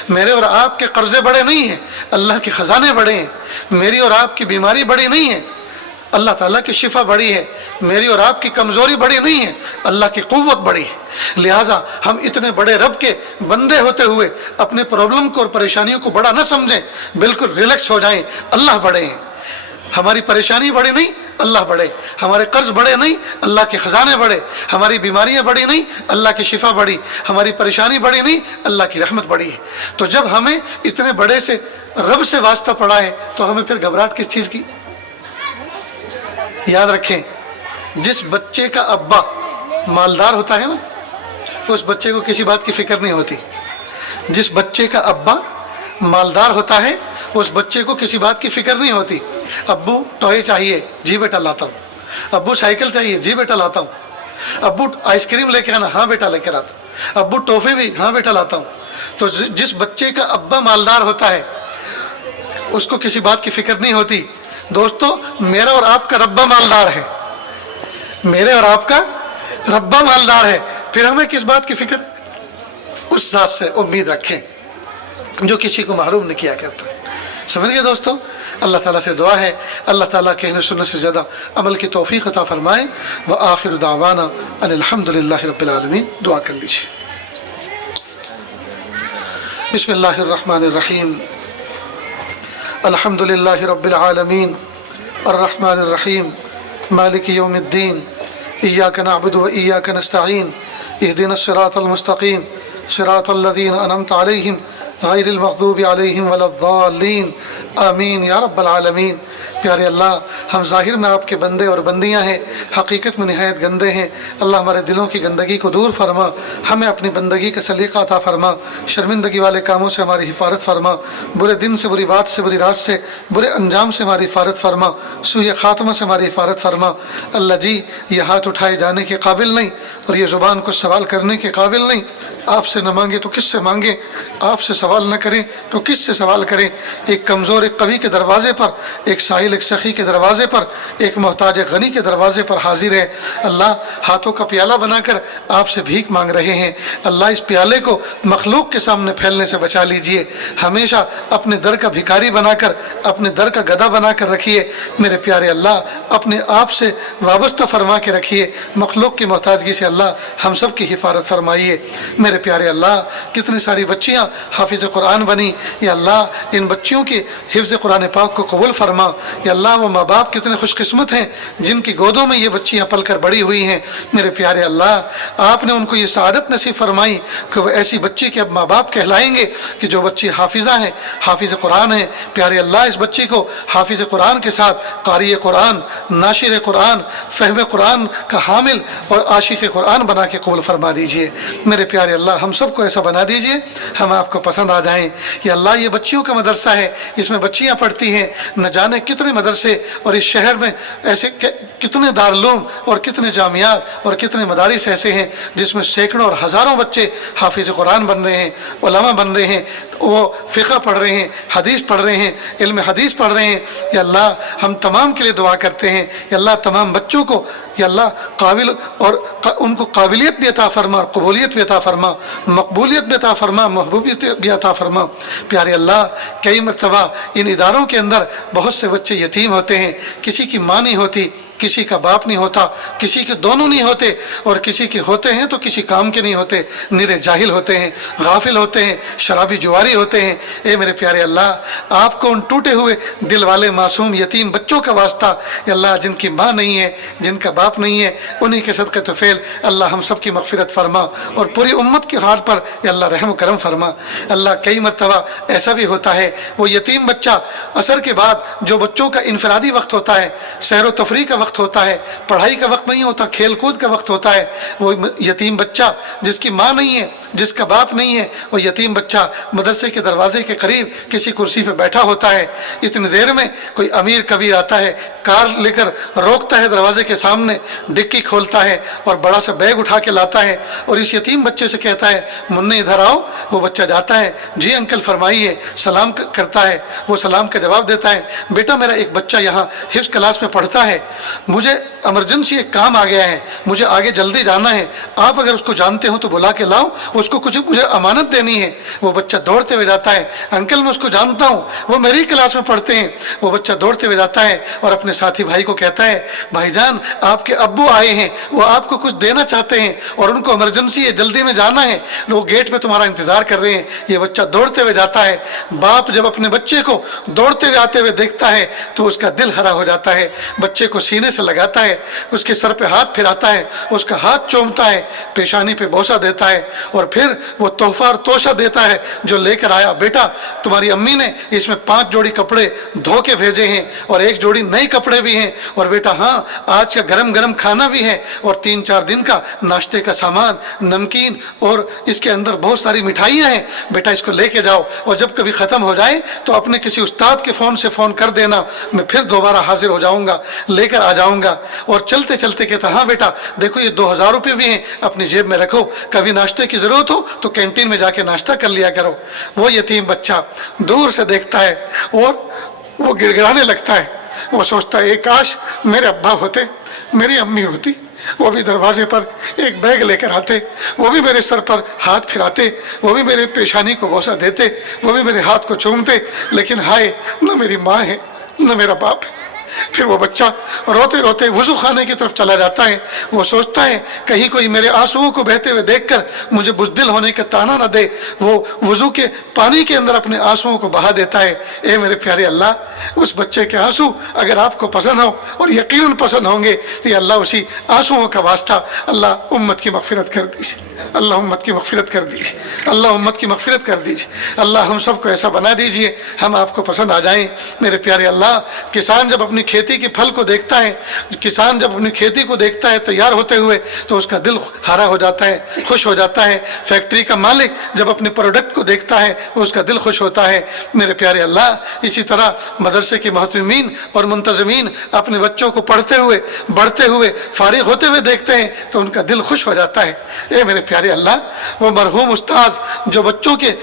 میرے اور آپ کے قرضے بڑے نہیں ہیں، اللہ کے خزانے بڑے ہیں۔ میری اور آپ کی بیماری بڑی نہیں ہے، اللہ تعالیٰ کی شفا بڑی ہے۔ میری اور آپ کی کمزوری بڑی نہیں ہے، اللہ کی قوت بڑی ہے۔ لہٰذا ہم اتنے بڑے رب کے بندے ہوتے ہوئے اپنے پرابلم کو اور پریشانیوں کو بڑا نہ سمجھیں، بالکل ریلیکس ہو جائیں۔ اللہ بڑے ہیں، ہماری پریشانی بڑی نہیں، اللہ بڑے، ہمارے قرض بڑے نہیں، اللہ کے خزانے بڑے، ہماری بیماریاں بڑی نہیں، اللہ کی شفا بڑی، ہماری پریشانی بڑی نہیں، اللہ کی رحمت بڑی ہے۔ تو جب ہمیں اتنے بڑے سے رب سے واسطہ پڑا ہے تو ہمیں پھر گھبراہٹ کس چیز کی؟ یاد رکھیں، جس بچے کا ابا مالدار ہوتا ہے نا، اس بچے کو کسی بات کی فکر نہیں ہوتی۔ جس بچے کا ابا مالدار ہوتا ہے اس بچے کو کسی بات کی فکر نہیں ہوتی۔ ابو ٹوئے چاہیے، جی بیٹا لاتا ہوں۔ ابو سائیکل چاہیے، جی بیٹا لاتا ہوں۔ ابو آئس کریم لے کے آنا، ہاں بیٹا لے کے آتا ہوں۔ ابو ٹوفی بھی، ہاں بیٹا لاتا ہوں۔ تو جس بچے کا ابا مالدار ہوتا ہے اس کو کسی بات کی فکر نہیں ہوتی۔ دوستو، میرا اور آپ کا ربا مالدار ہے، میرے اور آپ کا ربا مالدار ہے، پھر ہمیں کس بات کی فکر؟ اس ذات سے امید رکھیں جو کسی کو محروم نہیں کیا کرتا۔ سمجھ گئے دوستو؟ اللہ تعالیٰ سے دعا ہے اللہ تعالیٰ کہنے سننے سے زیادہ عمل کی توفیق عطا فرمائے۔ وآخر دعوانا ان الحمد للہ رب العالمین۔ دعا کر لیجیے۔ بسم اللہ الرحمن الرحیم۔ الحمد للہ رب العالمین الرحمن الرحیم مالک یوم الدین ایاک نعبد و ایاک نستعین اہدنا الصراط المستقیم صراط الذین انعمت علیہم गायरिल मग़दूबि अलैहिम वलद्दालीन आमीन या रब्बल आलमीन। प्यारे अल्लाह, हम ज़ाहिर में आपके बंदे और बंदियाँ हैं, हकीकत में निहायत गंदे हैं। अल्लाह हमारे दिलों की गंदगी को दूर फरमा, हमें अपनी बंदगी का सलीक़ा अता फरमा, शर्मिंदगी वाले कामों से हमारी हिफाजत फरमा, बुरे दिन से, बुरी बात से, बुरी रात से, बुरे अंजाम से हमारी हिफाजत फरमा, सूए ख़ात्मा से हमारी हिफाजत फरमा। अल्लाह जी, ये हाथ उठाए जाने के काबिल नहीं और ये ज़ुबान को सवाल करने के काबिल नहीं। आपसे न मांगे तो किससे मांगे, आपसे सवाल न करें तो किससे सवाल करें। एक कमज़ोर एक कवी के दरवाज़े पर, एक साहिल एक सखी के दरवाज़े पर, एक मोहताज एक गनी के दरवाज़े पर हाजिर है। अल्लाह, हाथों का प्याला बनाकर आपसे भीख मांग रहे हैं। अल्लाह, इस प्याले को मखलूक के सामने फैलने से बचा लीजिए। हमेशा अपने दर का भिखारी बनाकर, अपने दर का गधा बनाकर रखिए। मेरे प्यारे अल्लाह, अपने आप से वाबस्ता फरमा के रखिए। मखलूक की मोहताजगी से अल्लाह हम सब की हिफाजत फरमाइए। मेरे प्यारे अल्लाह, कितनी सारी बच्चियाँ हाफिज़ कुरान बनी। या अल्लाह, इन बच्चियों की हिफ्ज़ कुरान पाक को कबूल फरमा। या अल्लाह, वो माँ बाप कितने खुशकिस्मत हैं जिनकी गोदों में ये बच्चियाँ पल कर बड़ी हुई हैं। मेरे प्यारे अल्लाह, आपने उनको ये सआदत नसीब फरमाई कि वो ऐसी बच्ची के अब माँ बाप कहलाएंगे कि जो बच्ची हाफिज़ा हैं, हाफिज़ कुरान है। प्यारे अल्लाह, इस बच्ची को हाफिज़ कुरान के साथ कारी कुरान, नाशिर कुरान, फ़हम कुरान का हामिल और आशिक़ कुरान बना के कबूल फरमा दीजिए। मेरे प्यारे अल्लाह, हम सबको ऐसा बना दीजिए हम आपको पसंद आ जाएं। या अल्लाह, ये बच्चियों का मदरसा है, इसमें बच्चियाँ पढ़ती हैं। न जाने कितने मदरसे और इस शहर में ऐसे कितने दारुलूम और कितने जामियात और कितने मदारिस ऐसे हैं जिसमें सैकड़ों और हज़ारों बच्चे हाफिज़ कुरान बन रहे हैं, उलमा बन रहे हैं, वो फ़िक़्ह पढ़ रहे हैं, हदीस पढ़ रहे हैं, इल्म हदीस पढ़ रहे हैं। या अल्लाह, हम तमाम के लिए दुआ करते हैं। या अल्लाह, तमाम बच्चों को या अल्लाह काबिल और उनको काबिलियत भी अता फरमा, कबूलियत भी अता फरमा, मकबूलियत भी अता फरमा, महबूबियत भी अता फरमा। प्यारे अल्लाह, कई मरतबा इन इदारों के अंदर बहुत से बच्चे यतीम होते हैं, किसी की माँ नहीं होती, किसी का बाप नहीं होता, किसी के दोनों नहीं होते, और किसी के होते हैं तो किसी काम के नहीं होते, निरे जाहिल होते हैं, गाफिल होते हैं, शराबी जुआरी होते हैं। ए मेरे प्यारे अल्लाह, आपको उन टूटे हुए दिल वाले मासूम यतीम बच्चों का वास्ता, अल्लाह, जिनकी माँ नहीं है, जिनका बाप नहीं है, उन्हीं के सदक़े तौफ़ील अल्लाह हम सब की मग़फ़िरत फरमा और पूरी उम्मत के हाल पर अल्लाह रहम करम फरमा। अल्लाह, कई मरतबा ऐसा भी होता है, वो यतीम बच्चा असर के बाद जो बच्चों का इनफरादी वक्त होता है, सैर व तफरीह का वक्त होता है, पढ़ाई का वक्त नहीं होता, खेल कूद का वक्त होता है, वो यतीम बच्चा जिसकी माँ नहीं है, जिसका बाप नहीं है, वो यतीम बच्चा मदरसे के दरवाजे के करीब किसी कुर्सी पे बैठा होता है। इतनी देर में कोई अमीर कबीर आता है, कार लेकर रोकता है दरवाजे के सामने, डिक्की खोलता है और बड़ा सा बैग उठा के लाता है और इस यतीम बच्चे से कहता है, मुन्ने इधर आओ। वो बच्चा जाता है, जी अंकल फरमाइए, सलाम करता है। वो सलाम का जवाब देता है, बेटा मेरा एक बच्चा यहाँ हिफ्ज़ क्लास में पढ़ता है, मुझे इमरजेंसी एक काम आ गया है, मुझे आगे जल्दी जाना है, आप अगर उसको जानते हो तो बुला के लाओ, उसको कुछ मुझे अमानत देनी है। वो बच्चा दौड़ते हुए जाता है, अंकल मैं उसको जानता हूँ, वो मेरी क्लास में पढ़ते हैं। वो बच्चा दौड़ते हुए जाता है और अपने साथी भाई को कहता है, भाईजान आपके अब्बू आए हैं, वो आपको कुछ देना चाहते हैं और उनको इमरजेंसी है, जल्दी में जाना है, लोग गेट पे तुम्हारा इंतजार कर रहे हैं। ये बच्चा दौड़ते हुए जाता है। बाप जब अपने बच्चे को दौड़ते हुए आते हुए देखता है तो उसका दिल हरा हो जाता है, बच्चे को सीने से लगाता है, उसके सर पे हाथ फिराता है, उसका हाथ चूमता है, पेशानी पे बोसा देता है और फिर वो तोहफा और तोशा देता है जो लेकर आया, बेटा तुम्हारी अम्मी ने इसमें 5 जोड़ी कपड़े धो के भेजे हैं और 1 जोड़ी नए कपड़े भी हैं, और बेटा हाँ आज का गरम गरम खाना भी है और 3-4 दिन का नाश्ते का सामान, नमकीन और इसके अंदर बहुत सारी मिठाइयाँ हैं, बेटा इसको लेके जाओ और जब कभी ख़त्म हो जाए तो अपने किसी उस्ताद के फ़ोन से फ़ोन कर देना, मैं फिर दोबारा हाजिर हो जाऊँगा, लेकर आ जाऊँगा। और चलते चलते कहता, हाँ बेटा देखो ये 2000 रुपये भी हैं, अपनी जेब में रखो, कभी नाश्ते की ज़रूरत हो तो कैंटीन में जाके नाश्ता कर लिया करो। वो यतीम बच्चा दूर से देखता है और वो गिड़गिड़ाने लगता है। वो सोचता है, काश मेरे अब्बा होते, मेरी अम्मी होती, वो भी दरवाजे पर एक बैग लेकर आते, वो भी मेरे सर पर हाथ फिराते, वो भी मेरे पेशानी को बोसा देते, वो भी मेरे हाथ को चूमते, लेकिन हाय न मेरी माँ है न मेरा बाप है। फिर वो बच्चा रोते रोते वज़ू खाने की तरफ चला जाता है। वो सोचता है कहीं कोई मेरे आंसुओं को बहते हुए देखकर मुझे बुज़दिल होने का ताना न दे, वो वज़ू के पानी के अंदर अपने आंसुओं को बहा देता है। ए मेरे प्यारे अल्लाह, उस बच्चे के आंसू अगर आपको पसंद हो, और यकीनन पसंद होंगे, तो या अल्लाह उसी आंसुओं का वास्ता अल्लाह उम्मत की मग़फ़िरत कर दीजिए, अल्लाह उम्मत की मग़फ़िरत कर दीजिए, अल्लाह उम्मत की मग़फ़िरत कर दीजिए। अल्लाह हम सबको ऐसा बना दीजिए हम आपको पसंद आ जाएं। मेरे प्यारे अल्लाह, किसान जब अपनी खेती के फल को देखता है, किसान जब अपनी खेती को देखता है तैयार होते हुए, तो उसका दिल हरा हो जाता है, खुश हो जाता है। फैक्ट्री का मालिक जब अपने प्रोडक्ट को देखता है, उसका दिल खुश होता है। मेरे प्यारे अल्लाह, इसी तरह मदरसे के महतमीन और मुंतज़मीन अपने बच्चों को पढ़ते हुए, बढ़ते हुए, फारिग होते हुए देखते हैं तो उनका दिल खुश हो जाता है। ए मेरे प्यारे अल्लाह, वो मरहूम उस्ताद जो बच्चों के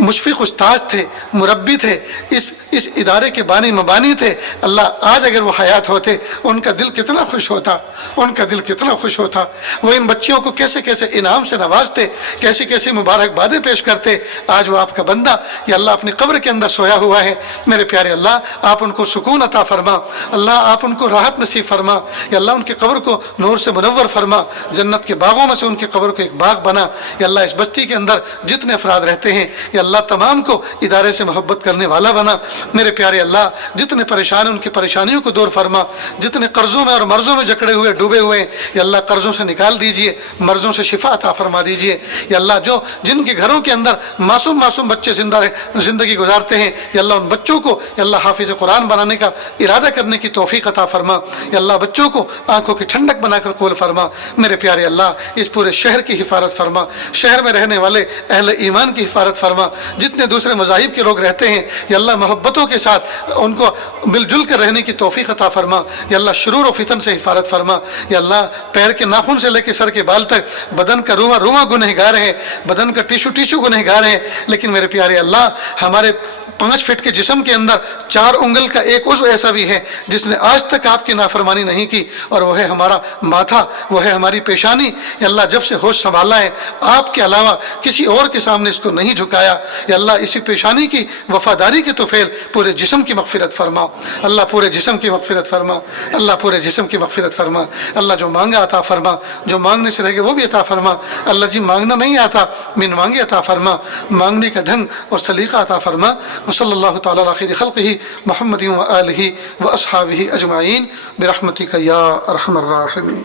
मुशफ़िक़ उस्ताद थे, मुरब्बी थे, इस इदारे के बानी मबानी थे, अल्लाह आज अगर वो हयात होते उनका दिल कितना खुश होता, उनका दिल कितना खुश होता। वो इन बच्चियों को कैसे कैसे इनाम से नवाजते, कैसी कैसी मुबारकबादें पेश करते। आज वो आपका बंदा या अल्लाह अपनी कब्र के अंदर सोया हुआ है। मेरे प्यारे अल्लाह, आप उनको सुकून अता फरमा, अल्लाह आप उनको राहत नसीब फरमा, या अल्लाह उनकी कब्र को नूर से मुनव्वर फरमा, जन्नत के बागों में से उनकी कब्र को एक बाग बना। या अल्लाह इस बस्ती के अंदर जितने अफराद रहते हैं, या अल्लाह तमाम को इदारे से मोहब्बत करने वाला बना। मेरे प्यारे अल्लाह, जितने परेशान हैं उनकी परेशानियों को दूर फरमा, जितने कर्ज़ों में और मर्ज़ों में जकड़े हुए डूबे हुए हैं, या अल्लाह कर्ज़ों से निकाल दीजिए, मर्ज़ों से शिफा अता फरमा दीजिए। या अल्लाह जो जिनके घरों के अंदर मासूम मासूम बच्चे ज़िंदगी गुजारते हैं, या अल्लाह उन बच्चों को या अल्लाह हाफिज़ कुरान बनाने का इरादा करने की तौफ़ीक़ अता फरमा। या अल्लाह बच्चों को आँखों की ठंडक बनाकर कूल फरमा। मेरे प्यारे अल्लाह, इस पूरे शहर की हिफाजत फरमा, शहर में रहने वाले अहले ईमान की हिफाजत फरमा, जितने दूसरे मज़ाहिब के लोग रहते हैं, या अल्लाह मोहब्बतों के साथ उनको मिलजुल कर रहने की तौफ़ीक़ अता फरमा। या अल्लाह शुरूर व फितन से हिफाजत फरमा। या अल्लाह पैर के नाखून से लेकर सर के बाल तक बदन का रुआ रुआ गुनहगार है, बदन का टिशू टिशू गुनहगार है। लेकिन मेरे प्यारे अल्लाह, हमारे 5 फीट के जिस्म के अंदर 4 उंगल का एक उज़्व ऐसा भी है जिसने आज तक आपकी नाफरमानी नहीं की, और वह है हमारा माथा, वह है हमारी पेशानी। या अल्लाह, जब से होश संभाला है आपके अलावा किसी और के सामने इसको नहीं झुकाया। या अल्लाह, इसी पेशानी की वफादारी के तोफ़ैल पूरे जिस्म की मग़फ़िरत फरमा। अल्लाह पूरे जिस्म की मग़फ़िरत फरमा, अल्लाह पूरे जिस्म की मग़फ़िरत फरमा। अल्लाह जो मांगा अता फरमा, जो मांगने से रह गए वो भी अता फरमा। अल्लाह जी मांगना नहीं आता, बिन मांगे अता फरमा, मांगने का ढंग और सलीक़ा अता फरमा। वसल्लल्लाहु तआला अला खैरि खल्क़िही मुहम्मदिन व आलिही व अस्हाबिही अजमाइन बिरहमतिका या अरहमर राहिमीन।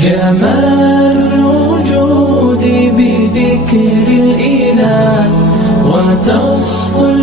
जमालुल वजूद बिदिक्रिल इलाह व तस्फ़ु